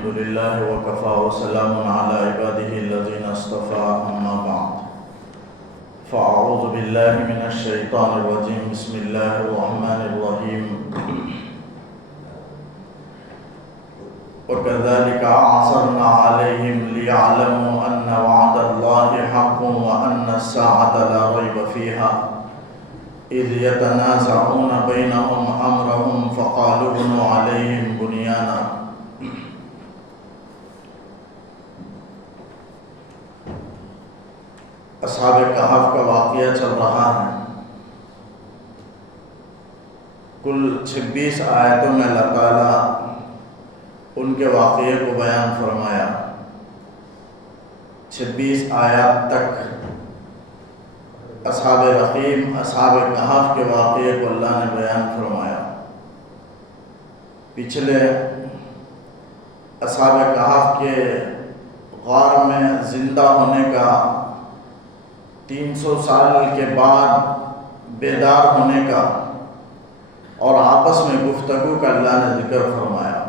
الحمد لله وكفى وسلام على عباده الذين اصطفى أما بعد فأعوذ بالله من الشيطان الرجيم بسم الله الرحمن الرحيم وكذلك عثرنا عليهم ليعلموا أن وعد الله حق وأن الساعة لا ريب فيها إذ يتنازعون بينهم أمرهم فقالوا ابنوا عليهم بنيانا. اصحاب کہف کا واقعہ چل رہا ہے. کل 26 آیتوں میں اللہ تعالیٰ ان کے واقعے کو بیان فرمایا. 26 آیات تک اصحاب رقیم اصحاب کہف کے واقعے کو اللہ نے بیان فرمایا. پچھلے اصحاب کہف کے غار میں زندہ ہونے کا 300 سال کے بعد بیدار ہونے کا اور آپس میں گفتگو کا اللہ نے ذکر فرمایا.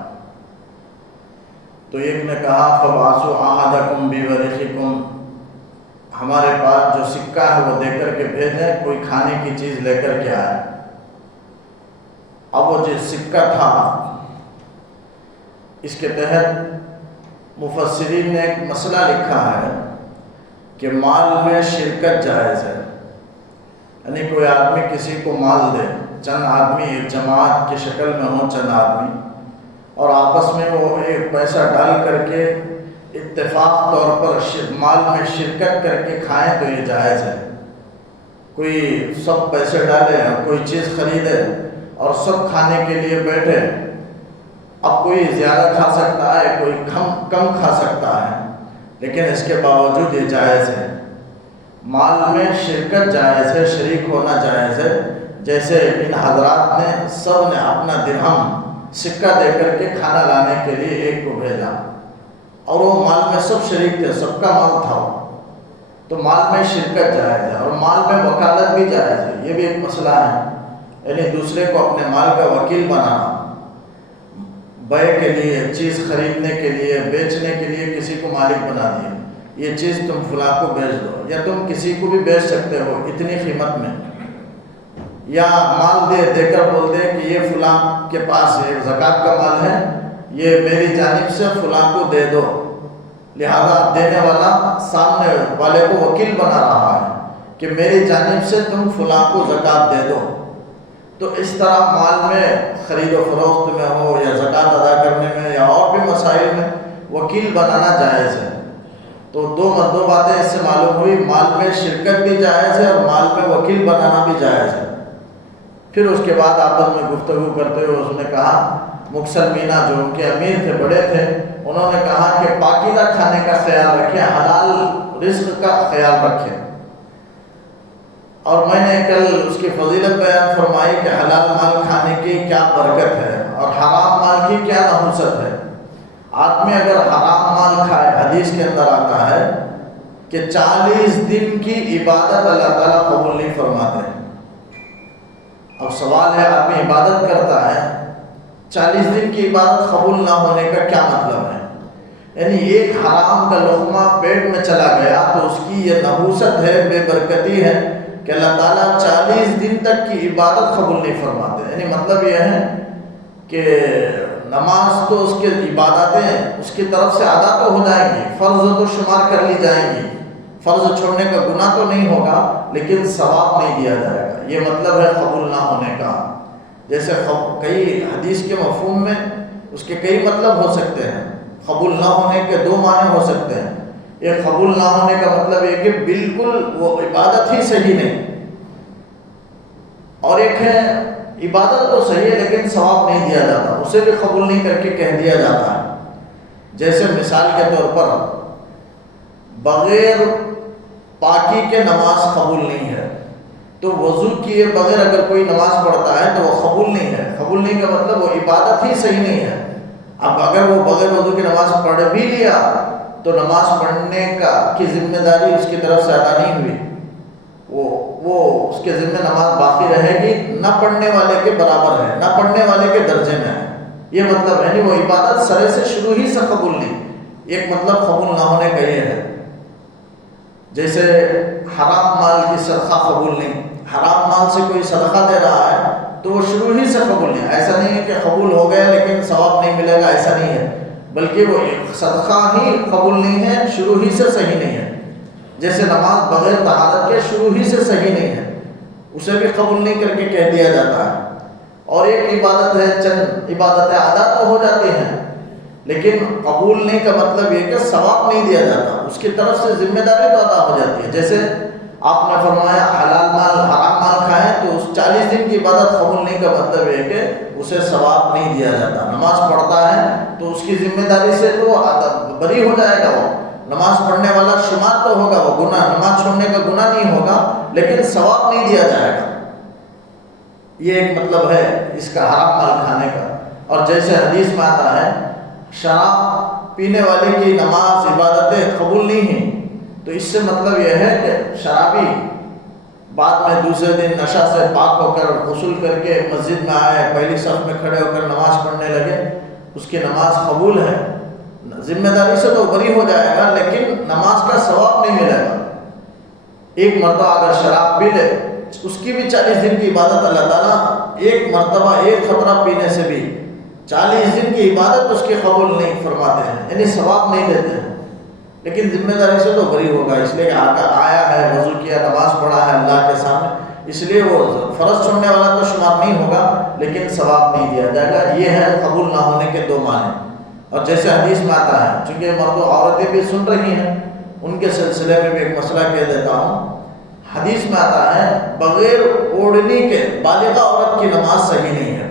تو ایک نے کہا فَبْعَثُوا أَحَدَكُمْ بِوَرِقِكُمْ، ہمارے پاس جو سکہ ہے وہ دے کر کے بھیجیں، کوئی کھانے کی چیز لے کر کے آئے. اب وہ جو سکہ تھا اس کے تحت مفسرین نے ایک مسئلہ لکھا ہے کہ مال میں شرکت جائز ہے. یعنی کوئی آدمی کسی کو مال دے، چند آدمی ایک جماعت کی شکل میں ہوں، چند آدمی، اور آپس میں وہ ایک پیسہ ڈال کر کے اتفاق طور پر مال میں شرکت کر کے کھائیں تو یہ جائز ہے. کوئی سب پیسے ڈالے اور کوئی چیز خریدے اور سب کھانے کے لیے بیٹھے. اب کوئی زیادہ کھا سکتا ہے، کوئی کم کھا سکتا ہے، لیکن اس کے باوجود یہ جائز ہے. مال میں شرکت جائز ہے، شریک ہونا جائز ہے. جیسے ان حضرات نے سب نے اپنا درہم سکہ دے کر کے کھانا لانے کے لیے ایک کو بھیجا اور وہ مال میں سب شریک تھے، سب کا مال تھا، تو مال میں شرکت جائز ہے. اور مال میں وکالت بھی جائز ہے. یہ بھی ایک مسئلہ ہے، یعنی دوسرے کو اپنے مال کا وکیل بنانا، بیع کے لیے، چیز خریدنے کے لیے، بیچنے کے لیے کسی کو مالک بنا دیا، یہ چیز تم فلاں کو بیچ دو، یا تم کسی کو بھی بیچ سکتے ہو اتنی قیمت میں، یا مال دے کر بول دے کہ یہ فلاں کے پاس ایک زکوٰۃ کا مال ہے، یہ میری جانب سے فلاں کو دے دو. لہذا دینے والا سامنے والے کو وکیل بنا رہا ہے کہ میری جانب سے تم فلاں کو زکوٰۃ دے دو. تو اس طرح مال میں خرید و فروخت میں ہو یا زکوٰۃ ادا کرنے میں یا اور بھی مسائل میں وکیل بنانا جائز ہے. تو دو باتیں اس سے معلوم ہوئی، مال میں شرکت بھی جائز ہے اور مال میں وکیل بنانا بھی جائز ہے. پھر اس کے بعد آپس میں گفتگو کرتے ہوئے اس نے کہا، مکسل مینا جو ان کے امیر تھے، بڑے تھے، انہوں نے کہا کہ پاکیزہ کھانے کا خیال رکھیں، حلال رزق کا خیال رکھیں. اور میں نے کل اس کی فضیلت بیان فرمائی کہ حلال مال کھانے کی کیا برکت ہے اور حرام مال کی کیا نحوست ہے. آدمی اگر حرام مال کھائے، حدیث کے اندر آتا ہے کہ 40 دن کی عبادت اللہ تعالیٰ قبول نہیں فرماتے. اب سوال ہے، آدمی عبادت کرتا ہے، 40 دن کی عبادت قبول نہ ہونے کا کیا مطلب ہے؟ یعنی ایک حرام کا لقمہ پیٹ میں چلا گیا تو اس کی یہ نحوست ہے، بے برکتی ہے کہ اللہ تعالیٰ 40 دن تک کی عبادت قبول نہیں فرماتے. یعنی مطلب یہ ہے کہ نماز تو اس کے عبادتیں اس کی طرف سے ادا تو ہو جائیں گی، فرض تو شمار کر لی جائیں گی، فرض چھوڑنے کا گناہ تو نہیں ہوگا، لیکن ثواب نہیں دیا جائے گا. یہ مطلب ہے قبول نہ ہونے کا. جیسے کئی حدیث کے مفہوم میں اس کے کئی مطلب ہو سکتے ہیں. قبول نہ ہونے کے 2 معنی ہو سکتے ہیں. ایک قبول نہ ہونے کا مطلب یہ کہ بالکل وہ عبادت ہی صحیح نہیں، اور ایک ہے عبادت تو صحیح ہے لیکن ثواب نہیں دیا جاتا، اسے بھی قبول نہیں کر کے کہہ دیا جاتا ہے. جیسے مثال کے طور پر بغیر پاکی کے نماز قبول نہیں ہے، تو وضو کیے بغیر اگر کوئی نماز پڑھتا ہے تو وہ قبول نہیں ہے. قبول نہیں کا مطلب وہ عبادت ہی صحیح نہیں ہے. اب اگر وہ بغیر وضو کی نماز پڑھ بھی لیا تو نماز پڑھنے کی ذمہ داری اس کی طرف سے ادا نہیں ہوئی، وہ اس کے ذمہ نماز باقی رہے گی، نہ پڑھنے والے کے برابر ہے، نہ پڑھنے والے کے درجے میں ہے. یہ مطلب ہے، وہ عبادت سرے سے شروع ہی سے قبول نہیں۔ ایک مطلب قبول نہ ہونے کا یہ ہے، جیسے حرام مال کی صدقہ قبول نہیں، حرام مال سے کوئی صدقہ دے رہا ہے تو وہ شروع ہی سے قبول نہیں۔ ایسا نہیں ہے کہ قبول ہو گیا لیکن ثواب نہیں ملے گا، ایسا نہیں ہے، بلکہ وہ صدقہ ہی قبول نہیں ہے، شروع ہی سے صحیح نہیں ہے۔ جیسے نماز بغیر طہارت کے شروع ہی سے صحیح نہیں ہے، اسے بھی قبول نہیں کر کے کہہ دیا جاتا ہے۔ اور ایک عبادت ہے، چند عبادتیں ادا تو ہو جاتی ہیں لیکن قبول نہیں کا مطلب یہ کہ ثواب نہیں دیا جاتا، اس کی طرف سے ذمہ داری تو ادا ہو جاتی ہے۔ جیسے آپ نے فرمایا حلال مال حرام مال کھائیں تو اس 40 دن کی عبادت قبول نہیں کا مطلب ہے کہ اسے ثواب نہیں دیا جاتا۔ نماز پڑھتا ہے تو اس کی ذمہ داری سے تو بری ہو جائے گا، وہ نماز پڑھنے والا شمار تو ہوگا، وہ گناہ نماز چھوڑنے کا گناہ نہیں ہوگا لیکن ثواب نہیں دیا جائے گا۔ یہ ایک مطلب ہے اس کا حرام مال کھانے کا۔ اور جیسے حدیث میں آتا ہے شراب پینے والے کی نماز عبادتیں قبول نہیں ہیں، تو اس سے مطلب یہ ہے کہ شرابی بعد میں دوسرے دن نشہ سے پاک ہو کر غسل کر کے مسجد میں آئے، پہلی صف میں کھڑے ہو کر نماز پڑھنے لگے، اس کی نماز قبول ہے، ذمہ داری سے تو بری ہو جائے گا لیکن نماز کا ثواب نہیں ملے گا۔ ایک مرتبہ اگر شراب پی لے اس کی بھی 40 دن کی عبادت اللہ تعالیٰ ایک مرتبہ ایک خطرہ پینے سے بھی 40 دن کی عبادت اس کی قبول نہیں فرماتے ہیں، یعنی ثواب نہیں دیتے ہیں، لیکن ذمہ داری سے تو بری ہوگا، اس لیے آیا ہے، وضو کیا، نماز پڑھا ہے اللہ کے سامنے، اس لیے وہ فرض چھوڑنے والا تو شمار نہیں ہوگا لیکن ثواب نہیں دیا جائے گا۔ یہ ہے قبول نہ ہونے کے دو معنی۔ اور جیسے حدیث میں آتا ہے، چونکہ مرد و عورتیں بھی سن رہی ہیں، ان کے سلسلے میں بھی ایک مسئلہ کہہ دیتا ہوں۔ حدیث میں آتا ہے بغیر اوڑھنی کے بالغہ عورت کی نماز صحیح نہیں ہے۔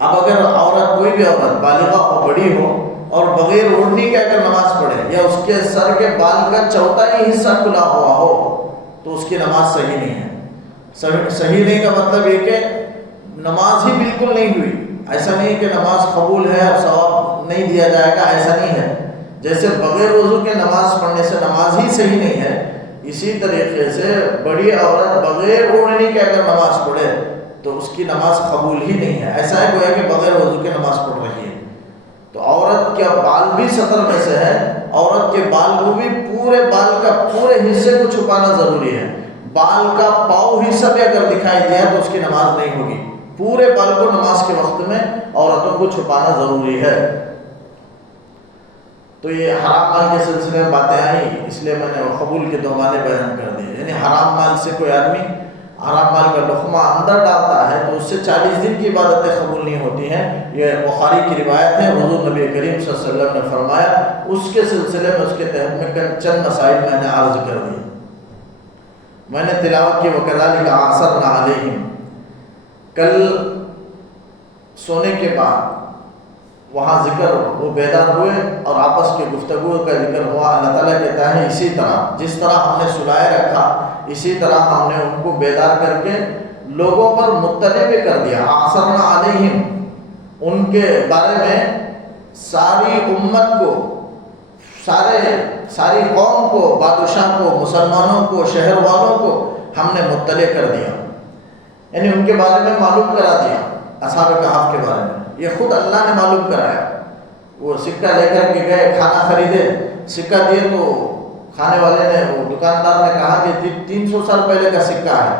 اب اگر عورت کوئی بھی عورت بالغہ ہو، بڑی ہو، اور بغیر اوڑھنی کے اگر نماز پڑھے یا اس کے سر کے بال کا چوتھائی حصہ کھلا ہوا ہو تو اس کی نماز صحیح نہیں ہے۔ صحیح نہیں کا مطلب یہ کہ نماز ہی بالکل نہیں ہوئی، ایسا نہیں کہ نماز قبول ہے اور ثواب نہیں دیا جائے گا، ایسا نہیں ہے۔ جیسے بغیر وضو کے نماز پڑھنے سے نماز ہی صحیح نہیں ہے، اسی طریقے سے بڑی عورت بغیر اوڑھنی کے اگر نماز پڑھے تو اس کی نماز قبول ہی نہیں ہے۔ ایسا ہے گویا کہ بغیر وضو کے نماز پڑھ رہی ہے۔ تو عورت کا بال بھی سطر میں سے ہے، عورت کے بال کو بھی پورے بال کا پورے حصے کو چھپانا ضروری ہے۔ بال کا پاؤ حصہ بھی اگر دکھائی دیا تو اس کی نماز نہیں ہوگی۔ پورے بال کو نماز کے وقت میں عورتوں کو چھپانا ضروری ہے۔ تو یہ حرام مال کے سلسلے میں باتیں آئی، اس لیے میں نے قبول کے دو معنی بیان کر دیے۔ یعنی حرام مال سے کوئی آدمی حرام مال کا لقمہ اندر ڈالتا ہے تو اس سے 40 دن کی عبادتیں قبول نہیں ہوتی ہیں۔ یہ بخاری کی روایت ہے، حضور نبی کریم صلی اللہ علیہ وسلم نے فرمایا، اس کے سلسلے میں اس کے تحت میں چند مسائل میں نے عرض کر دی۔ میں نے تلاوت کی وَكَذَلِكَ عَثَرْنَا عَلَيْهِمْ، کل سونے کے بعد وہاں ذکر وہ بیدار ہوئے اور آپس کی گفتگو کا ذکر ہوا۔ اللہ تعالیٰ کہتا ہے اسی طرح جس طرح ہم نے سلائے رکھا اسی طرح ہم نے ان کو بیدار کر کے لوگوں پر مطلع بھی کر دیا۔ عَثَرْنَا عَلَيْهِمْ، ان کے بارے میں ساری امت کو، ساری قوم کو، بادشاہ کو، مسلمانوں کو، شہر والوں کو ہم نے مطلع کر دیا، یعنی ان کے بارے میں معلوم کرا دیا۔ اصحاب کہف کے بارے میں یہ خود اللہ نے معلوم کرایا۔ وہ سکہ لے کر کے گئے، کھانا خریدے، سکہ دیے تو کھانے والے نے، وہ دکاندار نے کہا کہ 300 سال پہلے کا سکہ ہے،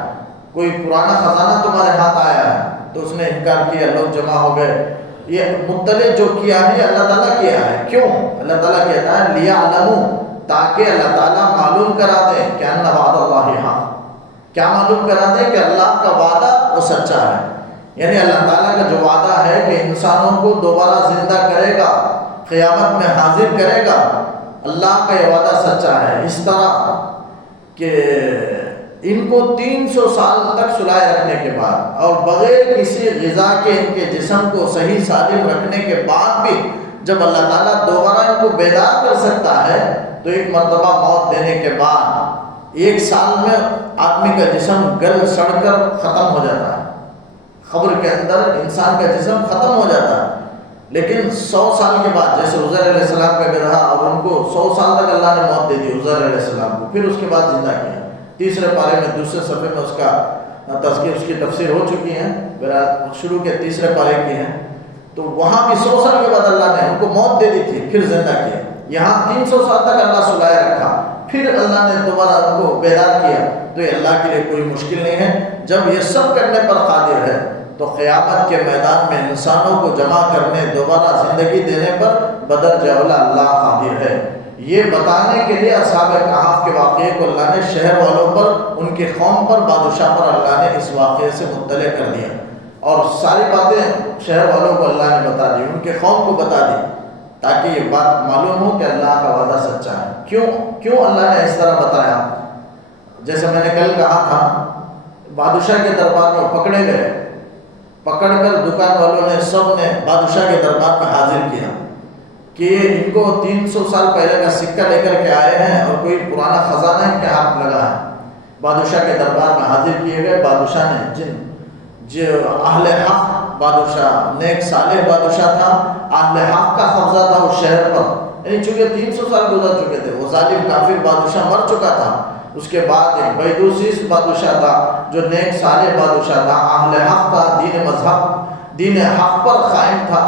کوئی پرانا خزانہ تمہارے ہاتھ آیا ہے؟ تو اس نے انکار کیا، لوگ جمع ہو گئے۔ یہ مطلع جو کیا ہے اللہ تعالیٰ کیا ہے۔ کیوں؟ اللہ تعالیٰ کہتا ہے لِيَعْلَمُوا، تاکہ اللہ تعالیٰ معلوم کرا دے کہ أَنَّ وَعْدَ اللَّهِ حَقٌّ، کیا معلوم کرا دے کہ اللہ کا وعدہ وہ سچا ہے۔ یعنی اللہ تعالیٰ کا جو وعدہ ہے کہ انسانوں کو دوبارہ زندہ کرے گا، قیامت میں حاضر کرے گا، اللہ کا یہ وعدہ سچا ہے۔ اس طرح کہ ان کو 300 سال تک سلائے رکھنے کے بعد اور بغیر کسی غذا کے ان کے جسم کو صحیح سالم رکھنے کے بعد بھی جب اللہ تعالیٰ دوبارہ ان کو بیدار کر سکتا ہے تو ایک مرتبہ موت دینے کے بعد 1 سال میں آدمی کا جسم گل سڑ کر ختم ہو جاتا ہے۔ قبر کے اندر انسان کا جسم ختم ہو جاتا ہے، لیکن 100 سال کے بعد جیسے عزیر علیہ السلام کا بھی رہا اور ان کو 100 سال تک اللہ نے موت دے دی عزیر علیہ السلام کو، پھر اس کے بعد زندہ کیا۔ تیسرے پارے میں دوسرے صفحے میں اس کا تذکیر، اس کی تفسیر ہو چکی ہے، شروع کے تیسرے پارے کی ہیں۔ تو وہاں بھی 100 سال کے بعد اللہ نے ان کو موت دے دی تھی، پھر زندہ کیا۔ یہاں 300 سال تک اللہ سلائے رکھا، پھر اللہ نے دوبارہ ان کو بیدار کیا۔ تو یہ اللہ کے لیے کوئی مشکل نہیں ہے۔ جب یہ سب کرنے پر قادر ہے تو قیامت کے میدان میں انسانوں کو جمع کرنے، دوبارہ زندگی دینے پر بدرجہ اولا اللہ قادر ہے۔ یہ بتانے کے لیے اصحاب کہف کے واقعے کو اللہ نے شہر والوں پر، ان کے قوم پر، بادشاہ پر اللہ نے اس واقعے سے مطلع کر دیا، اور ساری باتیں شہر والوں کو اللہ نے بتا دی، ان کے قوم کو بتا دی، تاکہ یہ بات معلوم ہو کہ اللہ کا وعدہ سچا ہے۔ کیوں اللہ نے اس طرح بتایا؟ جیسے میں نے کل کہا تھا، بادشاہ کے دربار میں پکڑے گئے، پکڑ کر دکان والوں نے سب نے بادشاہ کے دربار میں حاضر کیا کہ ان کو 300 سال پہلے کا سکہ لے کر کے آئے ہیں اور کوئی پرانا خزانہ ان کے ہاتھ لگا ہے۔ بادشاہ کے دربار میں حاضر کیے گئے۔ بادشاہ نے جو اہل حق بادشاہ، نیک صالح بادشاہ تھا، اہل حق کا قبضہ تھا اس شہر پر، یعنی چونکہ 300 سال گزر چکے تھے، وہ ظالم کافر بادشاہ مر چکا تھا۔ اس کے بعد ایک بیدوسیس بادشاہ تھا جو نیک صالح بادشاہ تھا، اہل حق تھا، دین مذہب، دین حق پر قائم تھا،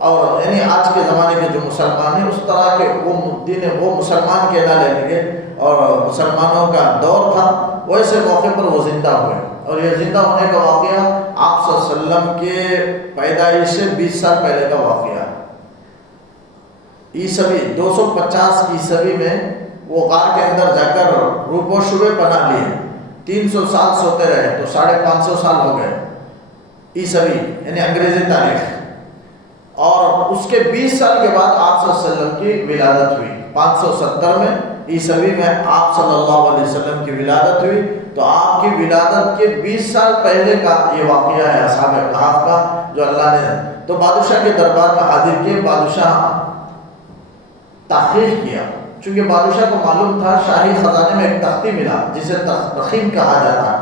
اور یعنی آج کے زمانے کے جو مسلمان ہیں اس طرح کے وہ مسلمان کہنا لیں گے، اور مسلمانوں کا دور تھا، ویسے موقع پر وہ زندہ ہوئے۔ اور یہ زندہ ہونے کا واقعہ آپ صلی اللہ علیہ وسلم کے پیدائش سے 20 سال پہلے کا واقعہ ہے۔ عیسوی 250 عیسوی میں وہ غار کے اندر جا کر روپ و شبے پناہ لیے، 300 سال سوتے رہے، تو 550 سال ہو گئے عیسوی یعنی انگریزی تاریخ۔ اور اس کے 20 سال کے بعد آپ صلی اللہ علیہ وسلم کی ولادت ہوئی، 570 میں عیسوی میں آپ صلی اللہ علیہ وسلم کی ولادت ہوئی۔ تو آپ کی ولادت کے 20 سال پہلے کا یہ واقعہ ہے اصحاب کہف کا، جو اللہ نے تو بادشاہ کے دربار میں حاضر کیے۔ بادشاہ تحقیق کیا، چونکہ بادشاہ کو معلوم تھا شاہی خزانے میں ایک تختی ملا جسے تخیم کہا جاتا ہے۔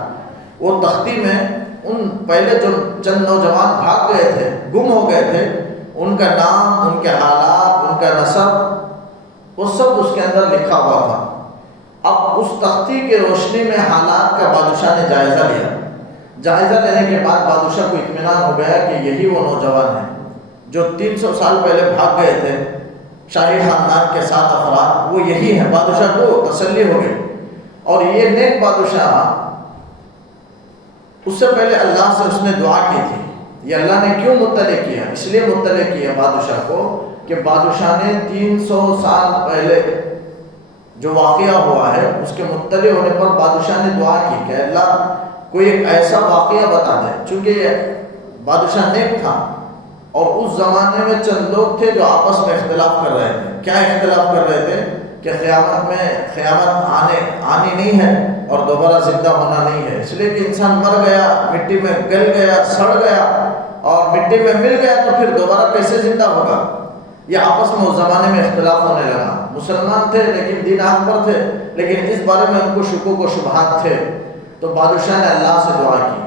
وہ تختی میں ان پہلے جو چند نوجوان بھاگ گئے تھے، گم ہو گئے تھے، ان کا نام، ان کے حالات، ان کا نسب، وہ سب اس کے اندر لکھا ہوا تھا۔ اب اس تختی کے روشنی میں حالات کا بادشاہ نے جائزہ لیا۔ جائزہ لینے کے بعد بادشاہ کو اطمینان ہو گیا کہ یہی وہ نوجوان ہیں جو 300 سال پہلے بھاگ گئے تھے شاہی خاندان کے 7 افراد، وہ یہی ہیں۔ بادشاہ کو تسلی ہو گئی، اور یہ نیک بادشاہ، اس سے پہلے اللہ سے اس نے دعا کی تھی۔ یہ اللہ نے کیوں مطلع کیا؟ اس لیے مطلع کیا بادشاہ کو کہ بادشاہ نے 300 سال پہلے جو واقعہ ہوا ہے اس کے مطلع ہونے پر بادشاہ نے دعا کی کہ اللہ کوئی ایک ایسا واقعہ بتا دے، چونکہ یہ بادشاہ نیک تھا، اور اس زمانے میں چند لوگ تھے جو آپس میں اختلاف کر رہے تھے۔ کیا اختلاف کر رہے تھے؟ کہ قیامت آنی نہیں ہے اور دوبارہ زندہ ہونا نہیں ہے، اس لیے کہ انسان مر گیا، مٹی میں گل گیا، سڑ گیا اور مٹی میں مل گیا تو پھر دوبارہ کیسے زندہ ہوگا؟ یہ آپس میں اس زمانے میں اختلاف ہونے لگا۔ مسلمان تھے لیکن دین حق پر تھے، لیکن اس بارے میں ان کو شکوک و شبہات تھے۔ تو بادشاہ نے اللہ سے دعا کی۔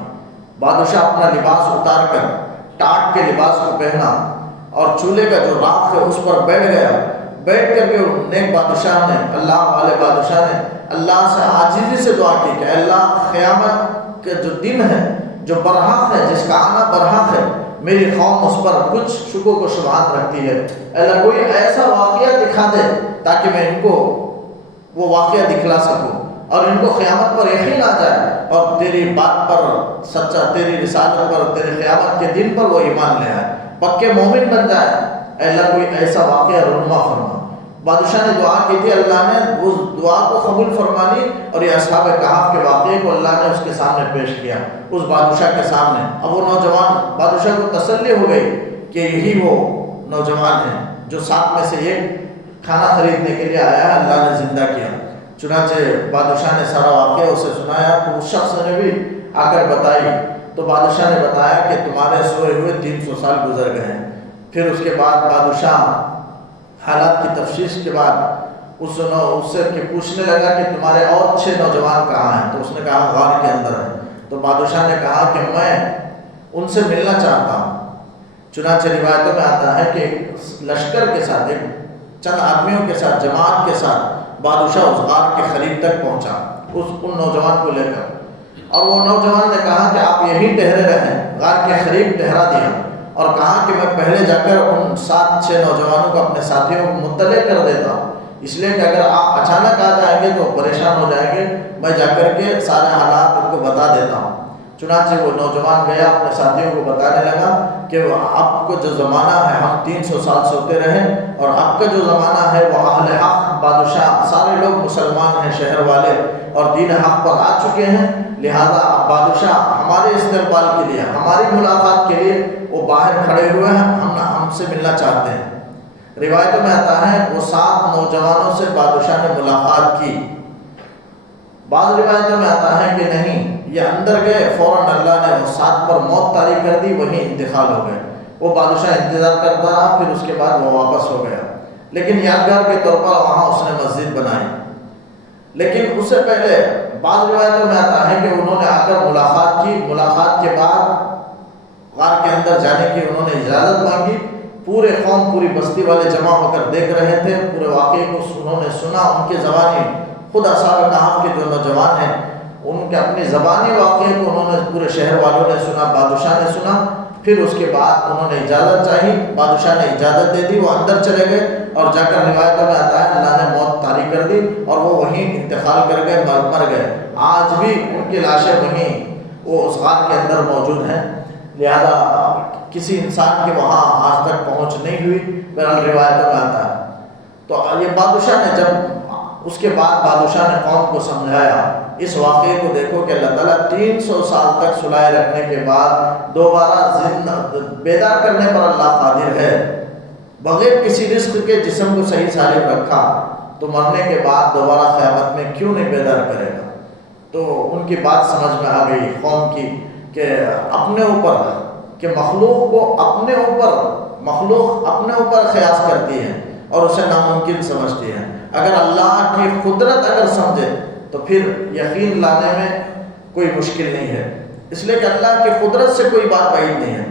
بادشاہ اپنا لباس اتار کر ٹاٹ کے لباس کو پہنا اور چولہے کا جو راکھ ہے اس پر بیٹھ گیا۔ بیٹھ کر کے نیک بادشاہ نے، اللہ والے بادشاہ نے اللہ سے عاجزی سے دعا کی کہ اللہ قیامت کے جو دن ہے، جو برحق ہے، جس کا آنا برحق ہے، میری قوم اس پر کچھ شکوک و شبہات رکھتی ہے، اللہ کوئی ایسا واقعہ دکھا دے تاکہ میں ان کو وہ واقعہ دکھلا سکوں اور ان کو قیامت پر یقین آ جائے اور تیری بات پر سچا، تیری رسالت پر، تیرے قیامت کے دن پر وہ ایمان لے آئے، پکے مومن بن جائے۔ اللہ کوئی ایسا واقعہ رونما فرما۔ بادشاہ نے دعا کی تھی، اللہ نے اس دعا کو قبول فرما لی، اور یہ اصحاب کہف کے واقعے کو اللہ نے اس کے سامنے پیش کیا، اس بادشاہ کے سامنے۔ اب وہ نوجوان، بادشاہ کو تسلی ہو گئی کہ یہی وہ نوجوان ہے جو 7 میں سے ایک کھانا خریدنے کے لیے آیا ہے، اللہ نے زندہ کیا۔ چنانچہ بادشاہ نے سارا واقعہ اسے سنایا، تو اس شخص نے بھی آ کر بتائی، تو بادشاہ نے بتایا کہ تمہارے سوئے ہوئے 300 سال گزر گئے ہیں۔ پھر اس کے بعد بادشاہ حالات کی تفتیش کے بعد اس سے پوچھنے لگا کہ تمہارے اور 6 نوجوان کہاں ہیں؟ تو اس نے کہا غار کے اندر ہیں۔ تو بادشاہ نے کہا کہ میں ان سے ملنا چاہتا ہوں۔ چنانچہ روایتوں میں آتا ہے کہ لشکر کے ساتھ، ایک چند آدمیوں کے ساتھ، جماعت کے ساتھ بادشاہ اس غار کے قریب تک پہنچا ان نوجوان کو لے کر، اور وہ نوجوان نے کہا کہ آپ یہیں ٹھہرے رہیں، غار کے قریب ٹھہرا دیا۔ اور کہا کہ میں پہلے جا کر ان 7-6 نوجوانوں کو اپنے ساتھیوں کو مطلع کر دیتا ہوں، اس لیے کہ اگر آپ اچانک آ جائیں گے تو پریشان ہو جائیں گے، میں جا کر کے سارے حالات ان کو بتا دیتا ہوں۔ چنانچہ وہ نوجوان گیا، اپنے ساتھیوں کو بتانے لگا کہ اب کو جو زمانہ ہے، ہم 300 سال سوتے رہے، اور اب کا جو زمانہ ہے وہ اہل حق بادشاہ، سارے لوگ مسلمان ہیں شہر والے اور دین حق پر آ چکے ہیں، لہذا اب بادشاہ ہمارے استقبال کے لیے، ہماری ملاقات کے لیے وہ باہر کھڑے ہوئے ہیں، ہم سے ملنا چاہتے ہیں۔ روایتوں میں آتا ہے وہ 7 نوجوانوں سے بادشاہ نے ملاقات کی۔ بعض روایتوں میں آتا ہے کہ نہیں، یہ اندر گئے، فوراً اللہ نے وہ 7 پر موت طاری کر دی، وہیں انتقال ہو گئے۔ وہ بادشاہ انتظار کرتا رہا، پھر اس کے بعد وہ واپس ہو گیا، لیکن یادگار کے طور پر وہاں اس نے مسجد بنائی۔ لیکن اس سے پہلے بعض روایتوں میں آتا ہے کہ انہوں نے آ کر ملاقات کی، ملاقات کے بعد غار کے اندر جانے کی انہوں نے اجازت مانگی۔ پورے قوم، پوری بستی والے جمع ہو کر دیکھ رہے تھے، پورے واقعے کو انہوں نے سنا، ان کی زبانی، خود اصحاب کہف کے جو نوجوان ہیں ان کے اپنی زبانی واقعے کو انہوں نے، پورے شہر والوں نے سنا، بادشاہ نے سنا۔ پھر اس کے بعد انہوں نے اجازت چاہی، بادشاہ نے اجازت دے دی، وہ اندر چلے گئے اور جا کر روایتوں میں آتا ہے اللہ نے موت طاری کر دی اور وہ وہیں انتقال کر گئے، مر گئے۔ آج بھی ان کی لاشیں وہیں وہ اس غار کے اندر موجود ہیں، لہذا کسی انسان کے وہاں آج تک پہنچ نہیں ہوئی، بہرحال روایتوں میں آتا ہے۔ تو یہ بادشاہ نے جب اس کے بعد بادشاہ نے قوم کو سمجھایا، اس واقعے کو دیکھو کہ اللہ تعالیٰ 300 سال تک سلائے رکھنے کے بعد دوبارہ زندہ بیدار کرنے پر اللہ قادر ہے، بغیر کسی رزق کے جسم کو صحیح سالم رکھا تو مرنے کے بعد دوبارہ قیامت میں کیوں نہیں بیدار کرے گا۔ تو ان کی بات سمجھ میں آ گئی قوم کی کہ اپنے اوپر، کہ مخلوق اپنے اوپر قیاس کرتی ہے اور اسے ناممکن سمجھتی ہے۔ اگر اللہ کی قدرت اگر سمجھے تو پھر یقین لانے میں کوئی مشکل نہیں ہے، اس لیے کہ اللہ کی قدرت سے کوئی بات بعید نہیں ہے۔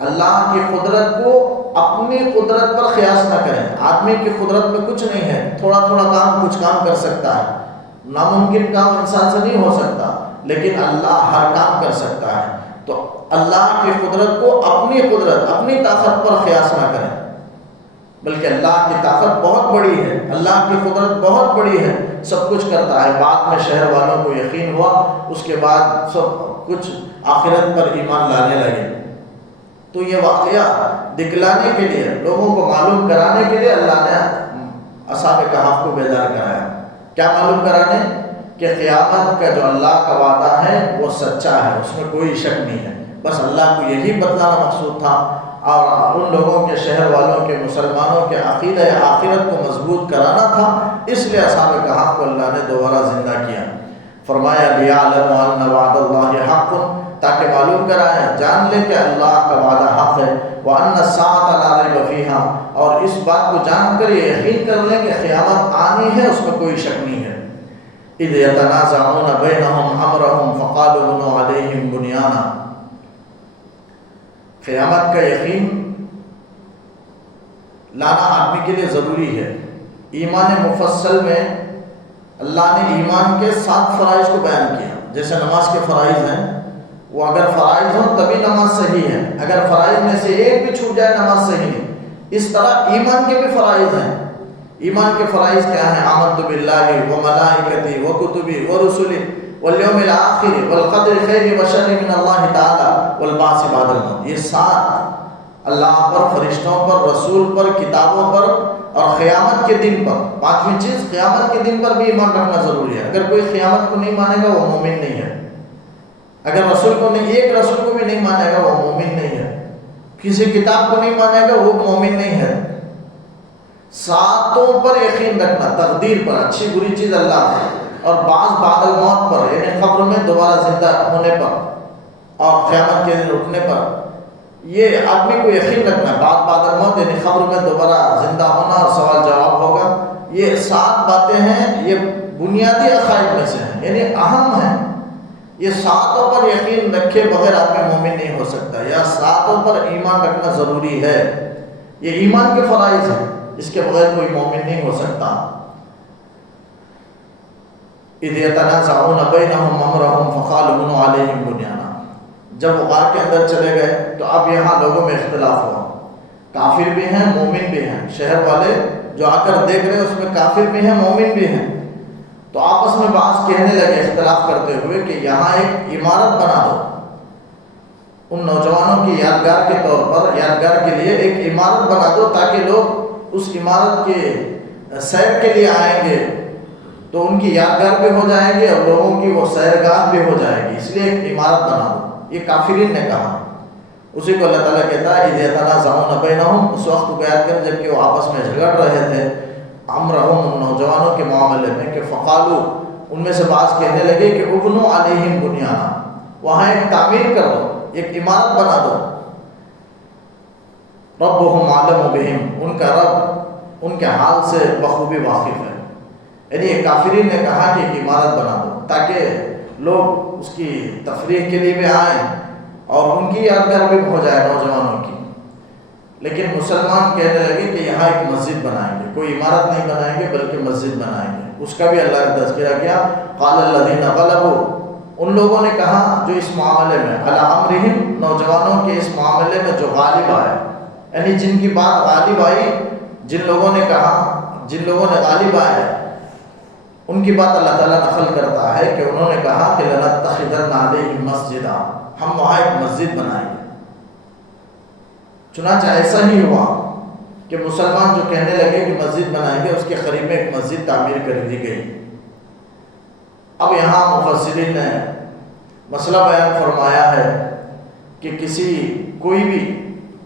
اللہ کی قدرت کو اپنی قدرت پر قیاس نہ کریں۔ آدمی کی قدرت میں کچھ نہیں ہے، تھوڑا کام کچھ کام کر سکتا ہے، ناممکن کام انسان سے نہیں ہو سکتا، لیکن اللہ ہر کام کر سکتا ہے۔ تو اللہ کی قدرت کو اپنی قدرت، اپنی طاقت پر قیاس نہ کریں، بلکہ اللہ کی طاقت بہت بڑی ہے، اللہ کی قدرت بہت بڑی ہے، سب کچھ کرتا ہے۔ بعد میں شہر والوں کو یقین ہوا، اس کے بعد سب کچھ آخرت پر ایمان لانے لگے۔ تو یہ واقعہ دکھلانے کے لیے، لوگوں کو معلوم کرانے کے لیے اللہ نے اصحاب کہف کو بیدار کرایا۔ کیا معلوم کرانے؟ کہ قیامت کا جو اللہ کا وعدہ ہے وہ سچا ہے، اس میں کوئی شک نہیں ہے، بس اللہ کو یہی بتلانا مقصود تھا، اور ان لوگوں کے، شہر والوں کے، مسلمانوں کے عقیدہ آخرت کو مضبوط کرانا تھا، اس لیے اصحاب کہف کو اللہ نے دوبارہ زندہ کیا۔ فرمایا لِيَعْلَمُوا أَنَّ وَعْدَ اللَّهِ حَقٌّ، تاکہ معلوم کرائیں، جان لیں کہ اللہ کا وعدہ حق ہے، وَأَنَّ السَّاعَةَ لَا رَيْبَ فِيهَا، اور اس بات کو جان کر یہ یقین کر لیں کہ قیامت آنی ہے، اس میں کوئی شک نہیں ہے۔ إِذْ يَتَنَازَعُونَ بَيْنَهُمْ أَمْرَهُمْ فَقَالُوا بُنُوا عَلَيْهِمْ بُنْيَانًا۔ قیامت کا یقین لانا آدمی کے لیے ضروری ہے۔ ایمان مفصل میں اللہ نے ایمان کے 7 فرائض کو بیان کیا، جیسے نماز کے فرائض ہیں، وہ اگر فرائض ہوں تبھی نماز صحیح ہے، اگر فرائض میں سے ایک بھی چھوٹ جائے نماز صحیح نہیں۔ اس طرح ایمان کے بھی فرائض ہیں۔ ایمان کے فرائض کیا ہیں؟ آمنت باللہ وملائکتہ وکتبہ ورسلہ والیوم الآخر والقدر خیر وشر من اللہ تعالی والبعث بعد الموت۔ یہ 7 اللہ پر، فرشتوں پر، رسول پر، کتابوں پر اور قیامت کے دن پر۔ 5ویں چیز، قیامت کے دن پر بھی ایمان رکھنا ضروری ہے۔ اگر کوئی قیامت کو نہیں مانے گا وہ مومن نہیں ہے، اگر رسول کو نہیں، ایک رسول کو بھی نہیں مانے گا وہ مومن نہیں ہے، کسی کتاب کو نہیں مانے گا وہ مومن نہیں ہے۔ 7 پر یقین رکھنا، تقدیر پر، اچھی بری چیز اللہ ہے، اور بعد الموت پر، یعنی قبر میں دوبارہ زندہ ہونے پر اور قیامت کے دن اٹھنے پر، یہ آدمی کو یقین رکھنا ہے۔ بعد الموت یعنی قبر میں دوبارہ زندہ ہونا اور سوال جواب ہوگا۔ یہ 7 باتیں ہیں، یہ بنیادی عقائد میں سے ہیں، یعنی اہم ہیں۔ یہ 7 پر یقین رکھے بغیر آدمی مومن نہیں ہو سکتا، یا 7 پر ایمان رکھنا ضروری ہے۔ یہ ایمان کے فرائض ہیں، اس کے بغیر کوئی مومن نہیں ہو سکتا۔ اِذْ يَتَنَازَعُونَ بَيْنَهُمْ أَمْرَهُمْ فَقَالُوا بُنُوا عَلَيْهِمْ بُنْيَانًا۔ جب وہ غار کے اندر چلے گئے تو اب یہاں لوگوں میں اختلاف ہوا، کافر بھی ہیں مومن بھی ہیں، شہر والے جو آ کر دیکھ رہے اس میں کافر بھی ہیں مومن بھی ہیں، تو آپس میں بعض کہنے لگے اختلاف کرتے ہوئے کہ یہاں ایک عمارت بنا دو، ان نوجوانوں کی یادگار کے طور پر، یادگار کے لیے ایک عمارت بنا دو تاکہ لوگ اس عمارت کے سیر کے لیے آئیں گے تو ان کی یادگار بھی ہو جائیں گے اور لوگوں کی وہ سیرگاہ بھی ہو جائے گی، اس لیے ایک عمارت بنا دو۔ یہ کافرین نے کہا، اسی کو اللہ تعالیٰ کہتا ہے اِذْ يَتَنَازَعُونَ بَيْنَهُمْ، اس وقت کو یاد کریں جب کہ وہ آپس میں جھگڑ رہے تھے امرہم، ان نوجوانوں کے معاملے میں، کہ فقالو، ان میں سے بعض کہنے لگے کہ ابنوا علیہم بنیانا، وہاں ایک تعمیر کر دو، ایک عمارت بنا دو، ربہم عالم بہم، ان کا رب ان کے حال سے بخوبی واقف ہے۔ یعنی کافرین نے کہا کہ ایک عمارت بنا دو تاکہ لوگ اس کی تفریح کے لیے بھی آئیں اور ان کی یادگار بھی ہو جائے نوجوانوں کی، لیکن مسلمان کہنے لگے کہ یہاں ایک مسجد بنائیں گے، کوئی عمارت نہیں بنائیں گے بلکہ مسجد بنائیں گے۔ اس کا بھی اللہ نے تذکرہ کیا، قال الذین غلبوا، ان لوگوں نے کہا جو اس معاملے میں، علی امرہم، نوجوانوں کے اس معاملے میں جو غالب آئے، یعنی جن کی بات غالب آئی، جن لوگوں نے کہا، جن لوگوں نے غالب آئے، ان کی بات اللہ تعالیٰ نقل کرتا ہے کہ انہوں نے کہا کہ لنتخذن علیہم مسجدا، ہم وہاں ایک مسجد بنائیں گے۔ چنانچہ ایسا ہی ہوا کہ مسلمان جو کہنے لگے کہ مسجد بنائیں گے، اس کے قریب میں ایک مسجد تعمیر کر دی گئی۔ اب یہاں مفسرین نے مسئلہ بیان فرمایا ہے کہ کوئی بھی